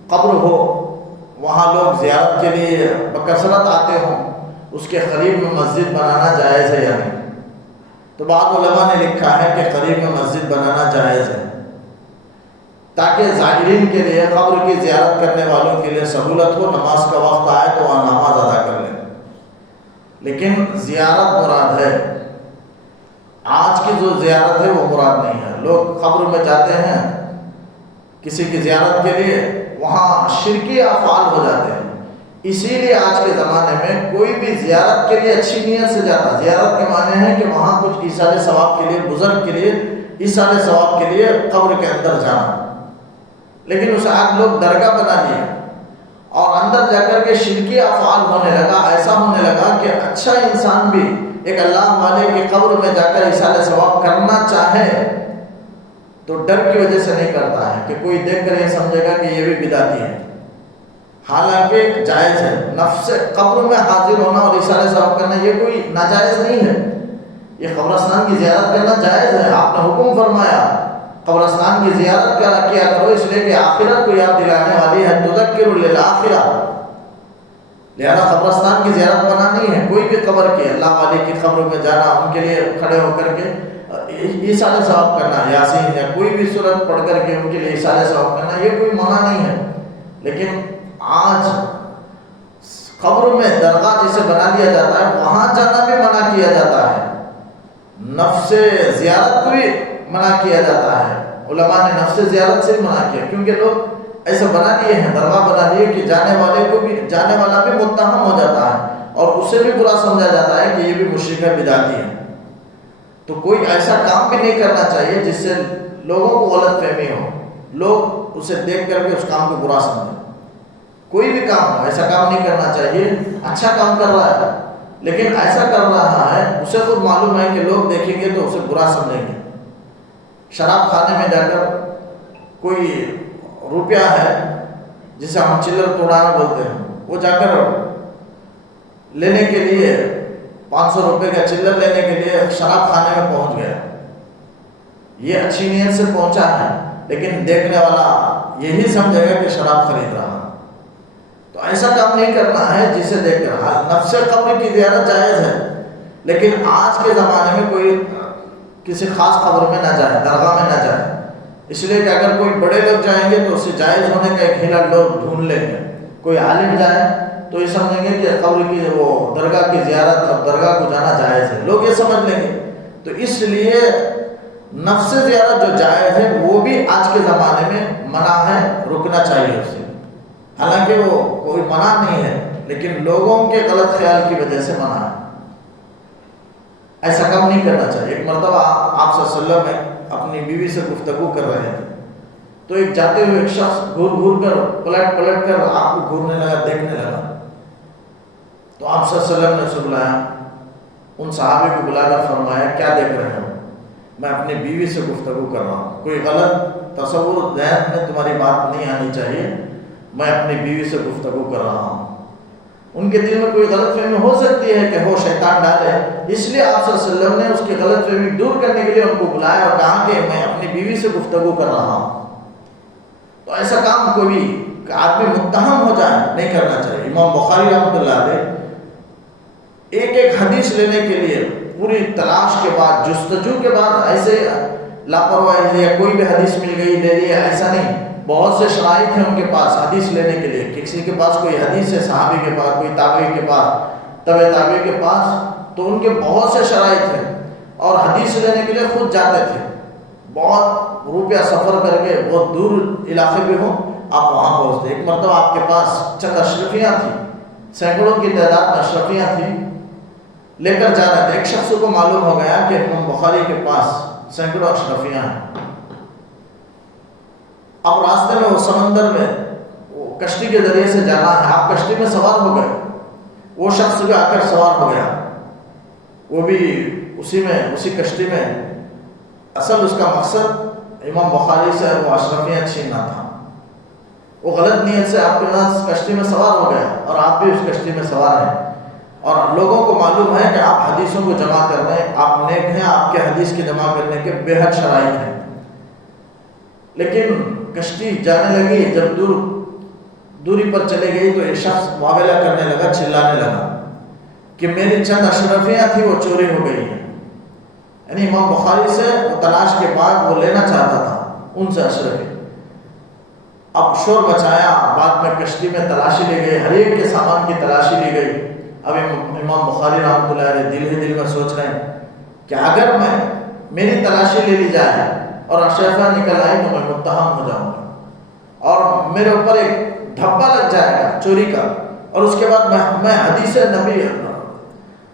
قبر ہو، وہاں لوگ زیارت کے لیے بکثرت آتے ہوں، اس کے قریب میں مسجد بنانا جائز ہے یا نہیں؟ تو بعض علماء نے لکھا ہے کہ قریب میں مسجد بنانا جائز ہے تاکہ زائرین کے لیے، قبر کی زیارت کرنے والوں کے لیے سہولت ہو، نماز کا وقت آئے تو وہاں نماز ادا کر لیں۔ لیکن زیارت مراد ہے، آج کی جو زیارت ہے وہ مراد نہیں ہے۔ لوگ قبر میں جاتے ہیں کسی کی زیارت کے لیے، وہاں شرکی افعال ہو جاتے ہیں، اسی لیے آج کے زمانے میں کوئی بھی زیارت کے لیے اچھی نیت سے جاتا، زیارت کے معنی ہے کہ وہاں کچھ ایصال ثواب کے لیے، بزرگ کے لیے ایصال ثواب کے لیے قبر کے اندر جانا، لیکن اسے آج لوگ درگاہ بنا لیے اور اندر جا کر کے شرکی افعال ہونے لگا، ایسا ہونے لگا کہ اچھا انسان بھی ایک اللہ والے کی قبر میں جا کر ایصال ثواب کرنا چاہے تو ڈر کی وجہ سے نہیں کرتا ہے کہ کوئی دیکھ کر یہ سمجھے گا کہ یہ بھی بدعتی ہے، حالانکہ جائز ہے۔ نفس قبر میں حاضر ہونا اور ایصال ثواب کرنا یہ کوئی ناجائز نہیں ہے، یہ قبرستان کی زیارت کرنا جائز ہے۔ آپ نے حکم فرمایا قبرستان کی زیارت کیا کرو، اس لیے کہ آخرت کو یاد دلانے والی ہے، تذکر للآخرہ، لہذا قبرستان کی زیارت بنانی ہے۔ کوئی بھی قبر کی، اللہ والے کی قبر میں جانا، ان کے لیے کھڑے ہو کر کے ایصال ثواب کرنا، یاسین یا کوئی بھی سورت پڑھ کر کے ان کے لیے ایصال ثواب کرنا، یہ کوئی منع نہیں ہے۔ لیکن آج قبر میں درگاہ جسے بنا لیا جاتا ہے، وہاں جانا بھی منع کیا جاتا ہے، نفس زیارت کو بھی منع کیا جاتا ہے۔ علماء نے نفس زیارت سے منع کیا، کیونکہ لوگ ایسے بنا لیے ہیں، درگاہ بنا لیے کہ جانے والا بھی متہم ہو جاتا ہے اور اسے بھی برا سمجھا جاتا ہے کہ یہ بھی مشرک ہے، بدعتی ہے۔ تو کوئی ایسا کام بھی نہیں کرنا چاہیے جس سے لوگوں کو غلط فہمی ہو، لوگ اسے دیکھ کر کے اس کام کو برا سمجھیں۔ کوئی بھی کام ہو، ایسا کام نہیں کرنا چاہیے۔ اچھا کام کر رہا ہے لیکن ایسا کر رہا ہے، اسے خود معلوم ہے کہ لوگ دیکھیں گے تو اسے برا سمجھیں گے۔ شراب خانے میں جا کر کوئی روپیہ ہے جسے ہم چلر توڑانا بولتے ہیں، وہ جا کر لینے کے لیے 500 روپے کا چلر لینے کے لیے شراب خانے میں پہنچ گیا، یہ اچھی نیت سے پہنچا ہے، لیکن دیکھنے والا یہی سمجھے گا کہ شراب خرید رہا۔ تو ایسا کام نہیں کرنا ہے جسے دیکھ کر۔ نفس قبر کی زیارت جائز ہے، لیکن آج کے زمانے میں کوئی کسی خاص قبر میں نہ جائے، درگاہ میں نہ جائے، اس لیے کہ اگر کوئی بڑے لوگ جائیں گے تو اسے جائز ہونے کا ایک ہیلا لوگ ڈھونڈ لیں گے۔ کوئی عالم جائے تو یہ سمجھیں گے کہ قبر کی وہ درگاہ کی زیارت اور درگاہ کو جانا جائز ہے، لوگ یہ سمجھ لیں گے۔ تو اس لیے نفس زیارت جو جائز ہے وہ بھی آج کے زمانے میں منع ہے، رکنا چاہیے اس سے، حالانکہ وہ کوئی منع نہیں ہے لیکن لوگوں کے غلط خیال کی وجہ سے منع ہے، ایسا کام نہیں کرنا چاہیے۔ ایک مرتبہ آپ صلی اللہ علیہ وسلم اپنی بیوی سے گفتگو کر رہے تھے تو ایک جاتے ہوئے ایک شخص گھور گھور کر پلٹ پلٹ کر آپ کو گھورنے لگا، دیکھنے لگا. تو آپ صلی اللہ علیہ وسلم نے اسے بلایا، ان صحابے کو بلا کر فرمایا کیا دیکھ رہے ہو؟ میں اپنی بیوی سے گفتگو کر رہا ہوں، کوئی غلط تصور ذہن میں تمہاری بات نہیں آنی چاہیے، میں اپنی بیوی سے گفتگو کر رہا ہوں. ان کے دل میں کوئی غلط فہمی ہو سکتی ہے کہ وہ شیطان ڈالے، اس لیے آپ صلی اللہ علیہ وسلم نے اس کی غلط فہمی دور کرنے کے لیے ان کو بلایا اور کہا کہ میں اپنی بیوی سے گفتگو کر رہا ہوں. تو ایسا کام کوئی آدمی متہم ہو جائے نہیں کرنا چاہیے. امام بخاری رحمۃ اللہ علیہ ایک ایک حدیث لینے کے لیے پوری تلاش کے بعد، جستجو کے بعد ایسے لاپرواہی یا کوئی بھی حدیث مل گئی لے لیا، ایسا نہیں. بہت سے شرائط ہیں ان کے پاس حدیث لینے کے لیے. کسی کے پاس کوئی حدیث ہے صحابی کے پاس، کوئی تابعی کے پاس، تبع تابعی کے پاس، تو ان کے بہت سے شرائط ہیں اور حدیث لینے کے لیے خود جاتے تھے. بہت روپیہ سفر کر کے بہت دور علاقے بھی ہوں آپ وہاں پہنچتے. ایک مرتبہ آپ کے پاس چند اشرفیاں تھیں، سینکڑوں کی تعداد میں اشرفیاں تھیں، لے کر جا رہے تھے. ایک شخص کو معلوم ہو گیا کہ امام بخاری کے پاس سینکڑوں اشرفیاں ہیں. اب راستے میں وہ سمندر میں وہ کشتی کے ذریعے سے جانا ہے، آپ کشتی میں سوار ہو گئے، وہ شخص بھی آ کر سوار ہو گیا، وہ بھی اسی کشتی میں. اصل اس کا مقصد امام بخاری سے وہ اشرفیاں چھیننا تھا. وہ غلط نیت سے آپ کے پاس کشتی میں سوار ہو گیا اور آپ بھی اس کشتی میں سوار ہیں، اور لوگوں کو معلوم ہے کہ آپ حدیثوں کو جمع کر رہے ہیں، آپ نیک ہیں، آپ کے حدیث کے جمع کرنے کے بے حد شرائط ہیں. لیکن کشتی جانے لگی، جب دوری پر چلے گئی تو ایک شخص معاملہ کرنے لگا، چلانے لگا کہ میری چند اشرفیاں تھیں وہ چوری ہو گئی ہیں. یعنی امام بخاری سے وہ تلاش کے بعد وہ لینا چاہتا تھا ان سے اشرفی. اب شور مچایا، بعد میں کشتی میں تلاشی لی گئی، ہر ایک کے سامان کی تلاشی لی گئی. اب امام بخاری رحمۃ اللہ علیہ دل ہی دل میں سوچ رہے ہیں کہ اگر میری تلاشی لے لی جائے اور اشرفیاں نکل آئی تو میں متہم ہو جاؤں گا اور میرے اوپر ایک دھبا لگ جائے گا چوری کا، اور اس کے بعد میں حدیث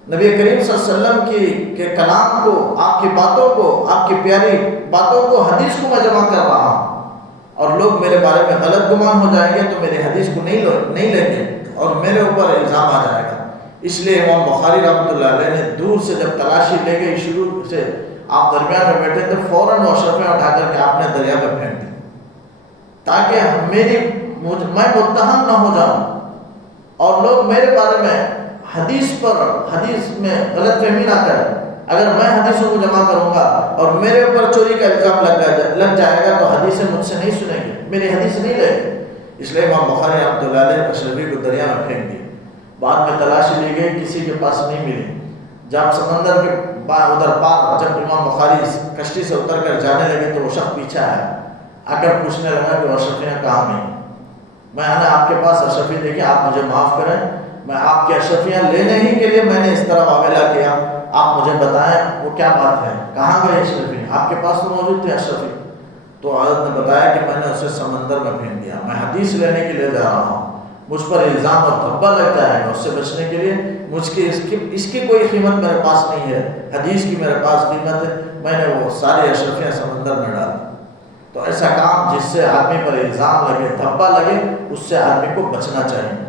نبی کریم صلی اللہ علیہ وسلم کے کلام کو، آپ کی باتوں کو، آپ کی پیاری باتوں کو، حدیث کو میں جمع کر رہا ہوں، اور لوگ میرے بارے میں غلط گمان ہو جائیں گے تو میری حدیث کو نہیں لیں گے اور میرے اوپر الزام آ جائے گا. اس لیے امام بخاری رحمۃ اللہ علیہ نے دور سے جب تلاشی لے گئی، شروع سے آپ درمیان میں بیٹھے تھے، فوراً وہ اشرفیاں اٹھا کر کے آپ نے دریا میں پھینک دی تاکہ میں متہم نہ ہو جاؤں اور لوگ میرے بارے میں حدیث میں غلط فہمی نہ کریں. اگر میں حدیثوں کو جمع کروں گا اور میرے اوپر چوری کا الزام لگ جائے گا تو حدیثیں مجھ سے نہیں سنیں گے، میری حدیث نہیں لیں گے. اس لیے امام بخاری رحمۃ اللہ علیہ اشرفی کو دریا میں پھینک دی. بعد میں تلاشی لی گئی، کسی کے پاس نہیں ملی. جب سمندر کے ادھر پار جب امام بخاری کشتی سے اتر کر جانے لگے تو وہ شخص پیچھے آ کر پوچھنے لگا کہ اشرفیاں کہاں گئیں؟ میں نے آپ کے پاس اشرفی دیکھی، آپ مجھے معاف کریں، میں آپ کی اشرفیاں لینے ہی کے لیے میں نے اس طرح معاملہ کیا، آپ مجھے بتائیں وہ کیا بات ہے، کہاں گئے اشرفی؟ آپ کے پاس تو موجود تھے اشرفی. تو حضرت نے بتایا کہ میں نے اسے سمندر میں پھینک دیا، میں حدیث لینے کے لیے جا رہا ہوں، مجھ پر الزام اور دھبا لگ جائے گا، اس سے بچنے کے لیے اس کی کوئی قیمت میرے پاس نہیں ہے، حدیث کی میرے پاس قیمت ہے. میں نے وہ ساری اشرفیاں سمندر میں ڈال دی. تو ایسا کام جس سے آدمی پر الزام لگے، دھبا لگے، اس سے آدمی کو بچنا چاہیے.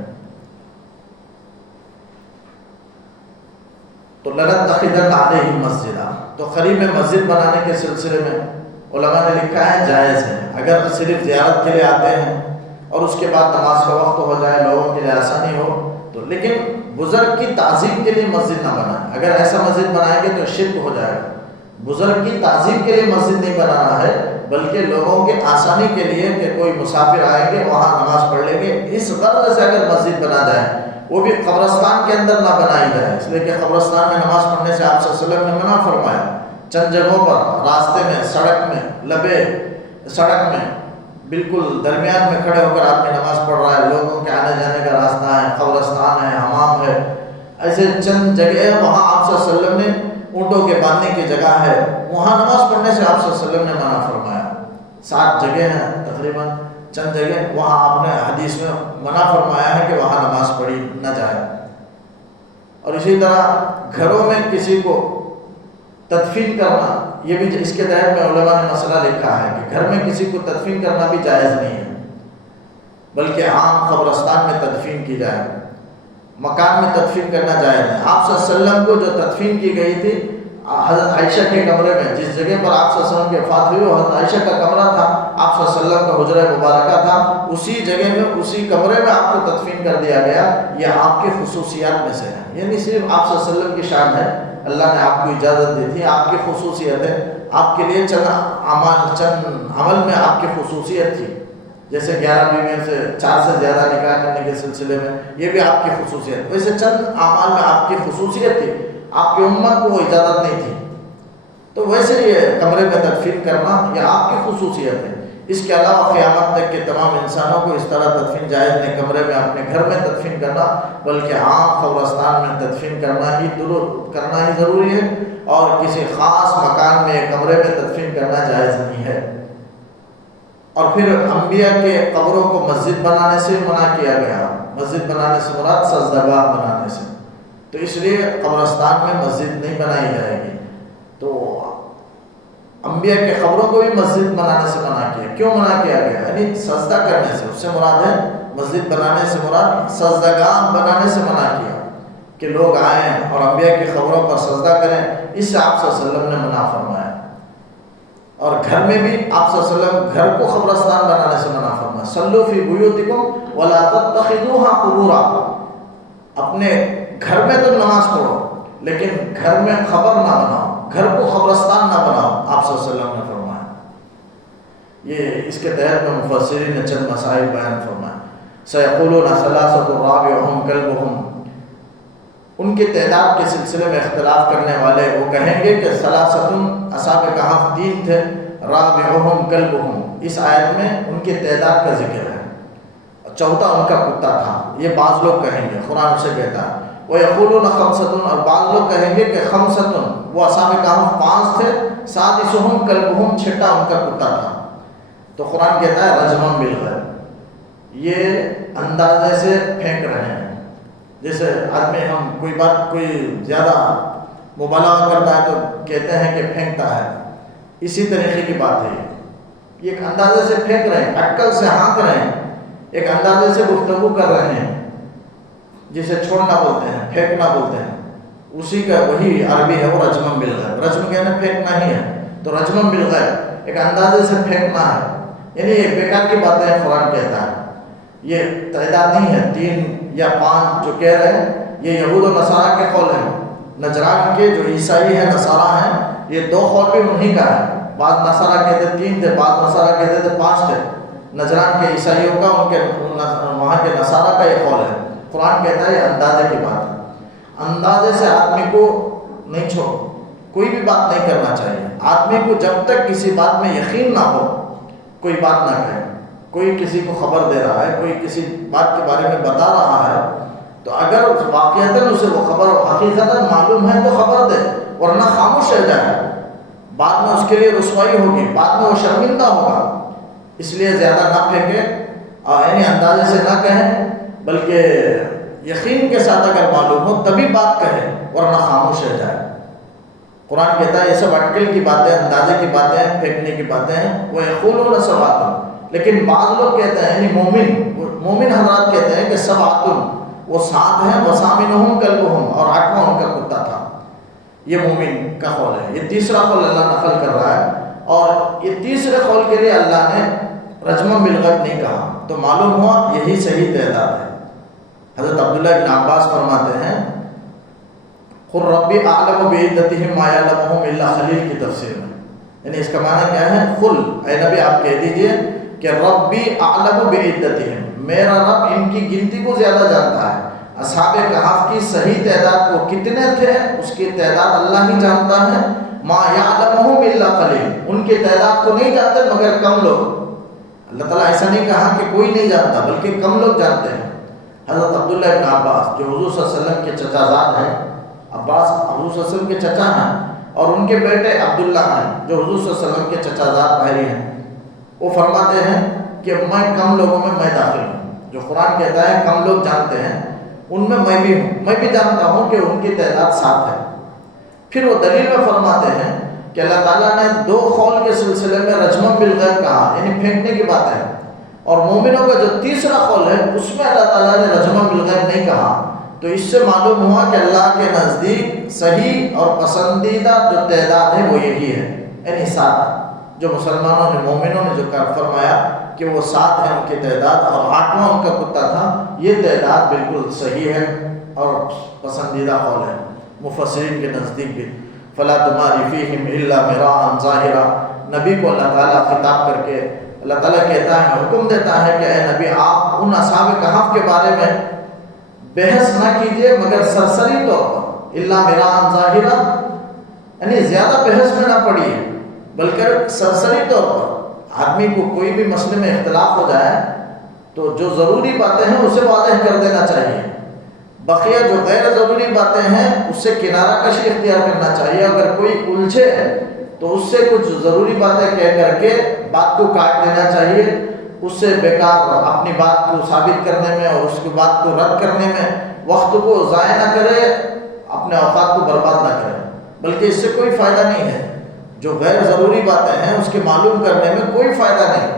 تو لنتخذن علیہم مسجدا، تو قریب میں مسجد بنانے کے سلسلے میں علماء نے لکھا ہے جائز ہے. اگر صرف زیارت کے لیے آتے ہیں اور اس کے بعد نماز کا وقت ہو جائے، لوگوں کے لیے آسانی ہو تو، لیکن بزرگ کی تعظیم کے لیے مسجد نہ بنائیں. اگر ایسا مسجد بنائیں گے تو شرک ہو جائے گا. بزرگ کی تعظیم کے لیے مسجد نہیں بنانا ہے، بلکہ لوگوں کے آسانی کے لیے کہ کوئی مسافر آئیں گے وہاں نماز پڑھ لیں گے، اس غرض سے اگر مسجد بنا جائے، وہ بھی قبرستان کے اندر نہ بنائی جائے، اس لیے کہ قبرستان میں نماز پڑھنے سے آپ صلی اللہ علیہ وسلم نے منع فرمایا. چند جگہوں پر راستے میں، سڑک میں، لبے سڑک میں بالکل درمیان میں کھڑے ہو کر آدمی نماز پڑھ رہا ہے، لوگوں کے آنے جانے کا راستہ ہے، قبرستان ہے، حمام ہے، ایسے چند جگہ ہیں وہاں آپ صلی اللہ علیہ وسلم نے اونٹوں کے باندھنے کی جگہ ہے، وہاں نماز پڑھنے سے آپ صلی اللہ علیہ وسلم نے منع فرمایا. 7 جگہ ہیں تقریباً، چند جگہ وہاں آپ نے حدیث میں منع فرمایا ہے کہ وہاں نماز پڑھی نہ جائے. اور اسی طرح گھروں میں کسی کو تدفین کرنا یہ بھی اس کے تحت میں علماء نے مسئلہ لکھا ہے کہ گھر میں کسی کو تدفین کرنا بھی جائز نہیں ہے، بلکہ عام قبرستان میں تدفین کی جائے، مکان میں تدفین کرنا جائز ہے۔ آپ صلی اللہ علیہ وسلم کو جو تدفین کی گئی تھی حضرت عائشہ کے کمرے میں، جس جگہ پر آپ صلی اللہ علیہ وسلم کی وفات ہوئی وہ حضرت عائشہ کا کمرہ تھا، آپ صلی اللہ علیہ وسلم کا حجرہ مبارکہ تھا، اسی جگہ میں اسی کمرے میں آپ کو تدفین کر دیا گیا۔ یہ آپ کی خصوصیات میں سے ہے، یعنی صرف آپ صلی اللہ علیہ وسلم کی شان ہے، اللہ نے آپ کو اجازت دی تھی، آپ کی خصوصیت ہے، آپ کے لیے چند عمل میں آپ کی خصوصیت تھی، جیسے 11 بیویوں سے 4 سے زیادہ نکاح کرنے کے سلسلے میں، یہ بھی آپ کی خصوصیت، ویسے چند اعمال میں آپ کی خصوصیت تھی، آپ کی امت کو وہ اجازت نہیں تھی، تو ویسے یہ کمرے میں تدفین کرنا یہ آپ کی خصوصیت ہے۔ اس کے علاوہ قیامت تک کے تمام انسانوں کو اس طرح تدفین جائز نہیں، کمرے میں اپنے گھر میں تدفین کرنا، بلکہ عام قبرستان میں تدفین کرنا ہی ضروری ہے، اور کسی خاص مکان میں کمرے میں تدفین کرنا جائز نہیں ہے۔ اور پھر انبیاء کے قبروں کو مسجد بنانے سے منع کیا گیا، مسجد بنانے سے مراد سجدہ گاہ بنانے سے، تو اس لیے قبرستان میں مسجد نہیں بنائی جائے گی۔ تو انبیاء کے قبروں کو بھی مسجد بنانے سے منع کیا، کیوں منع کیا گیا؟ یعنی سجدہ کرنے سے، اس سے مراد ہے مسجد بنانے سے مراد سجدہ گاہ بنانے سے منع کیا کہ لوگ آئیں اور انبیاء کی قبروں پر سجدہ کریں، اس سے آپ صلی اللہ علیہ وسلم نے منع فرمایا۔ اور گھر میں بھی آپ صلی اللہ علیہ وسلم گھر کو قبرستان بنانے سے منع فرمایا، صلوا فی بیوتکم ولا تتخذوها قبورا، اپنے گھر میں تم نماز پڑھو لیکن گھر میں قبر نہ بناؤ، گھر کو قبرستان نہ بناؤ، آپ صلی اللہ علیہ وسلم نے فرمایا۔ یہ اس کے تحت میں مفسرین نے چند مسائل بیان فرمایا۔ سیقولون ثلاثۃ رابعهم کلبهم، ان کی تعداد کے سلسلے میں اختلاف کرنے والے وہ کہیں گے کہ ثلاثۃ اصحاب کہف 3 تھے، رابعهم کلبهم، اس آیت میں ان کی تعداد کا ذکر ہے، چوتھا ان کا کتا تھا، یہ بعض لوگ کہیں گے، قرآن سے کہتا ہے۔ وَيَقُولُونَ خَمْسَةٌ، اور بعض لوگ کہیں گے کہ خمسۃ، وہ اصحاب کہف 5 تھے، سادسہم کلبہم، چھٹا ان کا کتا تھا۔ تو قرآن کہتا ہے رجما بالغیب، یہ اندازے سے پھینک رہے ہیں، جیسے آدمی ہم کوئی زیادہ مبالغہ کرتا ہے تو کہتے ہیں کہ پھینکتا ہے، اسی طریقے کی بات ہے، یہ ایک اندازے سے پھینک رہے ہیں، عقل سے ہانک رہے ہیں، ایک اندازے سے گفتگو کر رہے ہیں، جسے چھوڑنا بولتے ہیں، پھینکنا بولتے ہیں، اسی کا وہی عربی ہے وہ رجما بالغیب، رجم کہنا پھینکنا ہی ہے، تو رجما بالغیب ایک اندازے سے پھینکنا ہے، یعنی یہ بیکار کی باتیں قرآن کہتا ہے، یہ تعداد نہیں ہے 3 یا 5 جو کہہ رہے ہیں، یہ یہود و نصارہ کے قول ہیں، نجران کے جو عیسائی ہیں نصارہ ہیں، یہ 2 قول بھی انہی کا ہے، بعض نصارہ کہتے 3 تھے، بعض نصارہ کہتے تھے 5 تھے، نجران کے عیسائیوں کا، ان کے وہاں کے نصارہ کا یہ قول ہے۔ قرآن کہتا ہے یہ اندازے کی بات ہے، اندازے سے آدمی کو نہیں چھوڑ، کوئی بھی بات نہیں کرنا چاہیے، آدمی کو جب تک کسی بات میں یقین نہ ہو کوئی بات نہ کہے، کوئی کسی کو خبر دے رہا ہے، کوئی کسی بات کے بارے میں بتا رہا ہے، تو اگر واقعتاً اسے وہ خبر حقیقتاً معلوم ہے تو خبر دے، ورنہ خاموش رہ جائے، بعد میں اس کے لیے رسوائی ہوگی، بعد میں وہ شرمندہ ہوگا، اس لیے زیادہ نہ پھینکے، یعنی اندازے سے نہ کہیں، بلکہ یقین کے ساتھ اگر معلوم ہو تبھی بات کہے، ورنہ خاموش رہ جائے۔ قرآن کہتا ہے یہ سب اٹکل کی باتیں، اندازے کی باتیں، پھینکنے کی باتیں ہیں، وہ یقولون سبعۃ، لیکن بعض لوگ کہتے ہیں، یعنی مومن حضرات کہتے ہیں کہ سبعۃ، وہ 7 ہیں، وثامنہم کلبہم، اور 8واں ان کا کتا تھا، یہ مومن کا قول ہے۔ یہ تیسرا قول اللہ نقل کر رہا ہے، اور یہ تیسرے قول کے لیے اللہ نے رجما بالغیب نہیں کہا، تو معلوم ہوا یہی صحیح تعداد ہے۔ حضرت عبداللہ بن عباس فرماتے ہیں، قُلْ رَبِّ أَعْلَمُ بِعِدَّتِهِمْ مَا يَعْلَمُهُمْ إِلَّا خلیل کی تفسیر میں، یعنی اس کا معنی کیا ہے؟ قُلْ، اے نبی آپ کہہ دیجئے کہ ربی اعلم بعدتہم، میرا رب ان کی گنتی کو زیادہ جانتا ہے، اصحاب کہف کی صحیح تعداد وہ کتنے تھے اس کی تعداد اللہ ہی جانتا ہے، ما یعلمہم الا قلیل، ان کی تعداد کو نہیں جانتے مگر کم لوگ، اللہ تعالیٰ ایسا نہیں کہا کہ کوئی نہیں جانتا بلکہ کم لوگ جانتے ہیں۔ حضرت عبداللہ بن عباس جو حضور صلی اللہ علیہ وسلم کے چچا زاد ہیں، عباس حضور صلی اللہ علیہ وسلم کے چچا ہیں، اور ان کے بیٹے عبداللہ ہیں جو حضور صلی اللہ علیہ وسلم کے چچا زاد بھائی ہیں، وہ فرماتے ہیں کہ میں کم لوگوں میں داخل ہوں، جو قرآن کہتا ہے کم لوگ جانتے ہیں ان میں بھی ہوں، میں بھی جانتا ہوں کہ ان کی تعداد 7 ہے، پھر وہ دلیل میں فرماتے ہیں کہ اللہ تعالیٰ نے 2 قول کے سلسلے میں رجم بالغیب کہا، یعنی پھینکنے کی بات ہے، اور مومنوں کا جو تیسرا قول ہے اس میں اللہ تعالیٰ نے رجم بالغیب نہیں کہا۔ تو اس سے معلوم ہوا کہ اللہ کے نزدیک صحیح اور پسندیدہ جو تعداد ہے وہ یہی ہے، یعنی 7۔ جو مسلمانوں نے مومنوں نے جو فرمایا کہ وہ 7 ہیں ان کی تعداد، اور 8واں ان کا کتا تھا، یہ تعداد بالکل صحیح ہے اور پسندیدہ قول ہے مفسرین کے نزدیک بھی۔ فلا تماری فیہم الا مراء ظاہرا، نبی کو اللہ تعالیٰ خطاب کر کے اللہ تعالیٰ کہتا ہے، حکم دیتا ہے کہ اے نبی آپ ان اصحاب کہف کے بارے میں بحث نہ کیجئے مگر سرسری طور پر، الا مراء ظاہرا یعنی زیادہ بحث میں نہ پڑیے بلکہ سرسری طور پر۔ آدمی کو کوئی بھی مسئلے میں اختلاف ہو جائے تو جو ضروری باتیں ہیں اسے واضح کر دینا چاہیے، بقیہ جو غیر ضروری باتیں ہیں اس سے کنارہ کشی اختیار کرنا چاہیے۔ اگر کوئی الجھے تو اس سے کچھ ضروری باتیں کہہ کر کے بات کو کاٹ دینا چاہیے، اس سے بیکار اپنی بات کو ثابت کرنے میں اور اس کی بات کو رد کرنے میں وقت کو ضائع نہ کرے، اپنے اوقات کو برباد نہ کرے، بلکہ اس سے کوئی فائدہ نہیں ہے۔ جو غیر ضروری باتیں ہیں اس کے معلوم کرنے میں کوئی فائدہ نہیں۔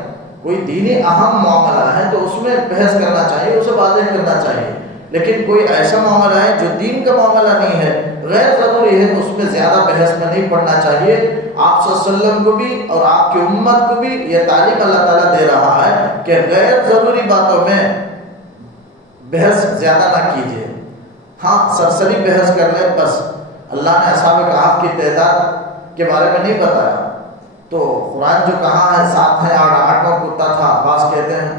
کوئی دینی اہم معاملہ ہے تو اس میں بحث کرنا چاہیے، اسے واضح کرنا چاہیے، لیکن کوئی ایسا معاملہ ہے جو دین کا معاملہ نہیں ہے، غیر ضروری ہے، تو اس میں زیادہ بحث میں نہیں پڑنا چاہیے۔ آپ صلی اللہ علیہ وسلم کو بھی اور آپ کی امت کو بھی یہ تعلیم اللہ تعالیٰ دے رہا ہے کہ غیر ضروری باتوں میں بحث زیادہ نہ کیجیے۔ ہاں سرسری بحث کر لیں بس۔ اللہ نے اصحاب کہف کی تعداد کے بارے میں نہیں بتایا، تو قرآن جو کہا ہے 7 ہیں اور 8واں کتا تھا، بعض کہتے ہیں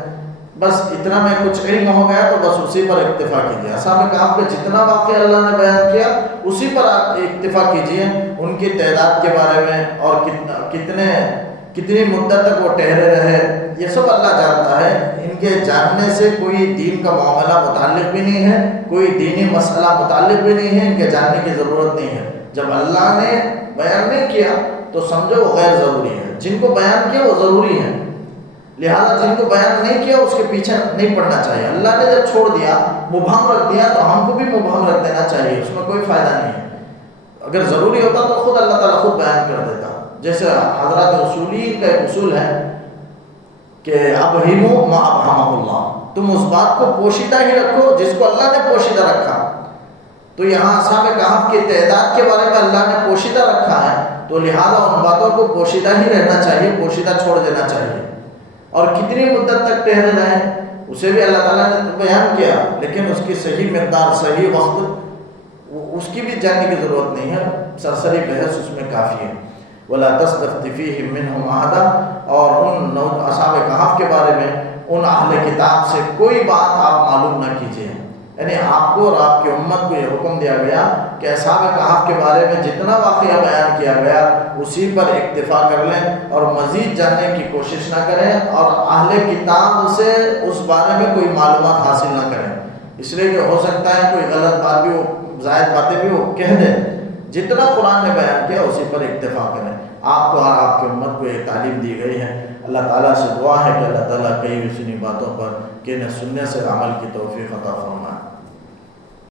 بس اتنا میں کچھ علم ہو گیا تو بس اسی پر اکتفا کیجیے۔ اصحاب کہف کا جتنا واقعہ اللہ نے بیان کیا اسی پر آپ اکتفا کیجیے، ان کی تعداد کے بارے میں اور کتنی مدت تک وہ ٹھہرے رہے یہ سب اللہ جانتا ہے۔ ان کے جاننے سے کوئی دین کا معاملہ متعلق بھی نہیں ہے، کوئی دینی مسئلہ متعلق بھی نہیں ہے، ان کے جاننے کی ضرورت نہیں ہے۔ جب اللہ نے بیان نہیں کیا تو سمجھو وہ غیر ضروری ہے، جن کو بیان کیا وہ ضروری ہے، لہذا جن کو بیان نہیں کیا اس کے پیچھے نہیں پڑنا چاہیے۔ اللہ نے جب چھوڑ دیا، مبہم رکھ دیا، تو ہم کو بھی مبہم رکھ دینا چاہیے، اس میں کوئی فائدہ نہیں ہے۔ اگر ضروری ہوتا تو خود اللہ تعالیٰ خود بیان کر دیتا، جیسے حضرات اصولین کا ایک اصول ہے کہ ابہموا ما ابہمہ اللہ، تم اس بات کو پوشیدہ ہی رکھو جس کو اللہ نے پوشیدہ رکھا۔ تو یہاں اصحاب کہف کی تعداد کے بارے میں اللہ نے پوشیدہ رکھا ہے، تو لہذا ان باتوں کو پوشیدہ ہی رہنا چاہیے، پوشیدہ چھوڑ دینا چاہیے۔ اور کتنی مدت تک ٹھہرے رہیں اسے بھی اللہ تعالیٰ نے بیان کیا، لیکن اس کی صحیح مقدار، صحیح وقت اس کی بھی جاننے کی ضرورت نہیں ہے، سرسری بحث اس میں کافی ہے۔ وَلَا تَسْتَفْتِ فِيهِمْ مِنْهُمْ أَحَدًا، اور ان اصحاب کہف کے بارے میں ان اہل کتاب سے کوئی بات آپ معلوم نہ کیجیے، یعنی آپ کو اور آپ کی امت کو یہ حکم دیا گیا کہ اصحاب کہف کے بارے میں جتنا واقعہ بیان کیا گیا اسی پر اکتفا کر لیں اور مزید جاننے کی کوشش نہ کریں، اور اہل کتاب سے اس بارے میں کوئی معلومات حاصل نہ کریں، اس لیے کہ ہو سکتا ہے کوئی غلط بات بھی، وہ زائد باتیں بھی وہ کہہ دیں۔ جتنا قرآن نے بیان کیا اسی پر اکتفا کریں۔ آپ کو اور آپ کی امت کو یہ تعلیم دی گئی ہے۔ اللہ تعالیٰ سے دعا ہے کہ اللہ تعالیٰ کئی سنی باتوں پر کہ سننے سے عمل کی توفیق عطا فرمائے۔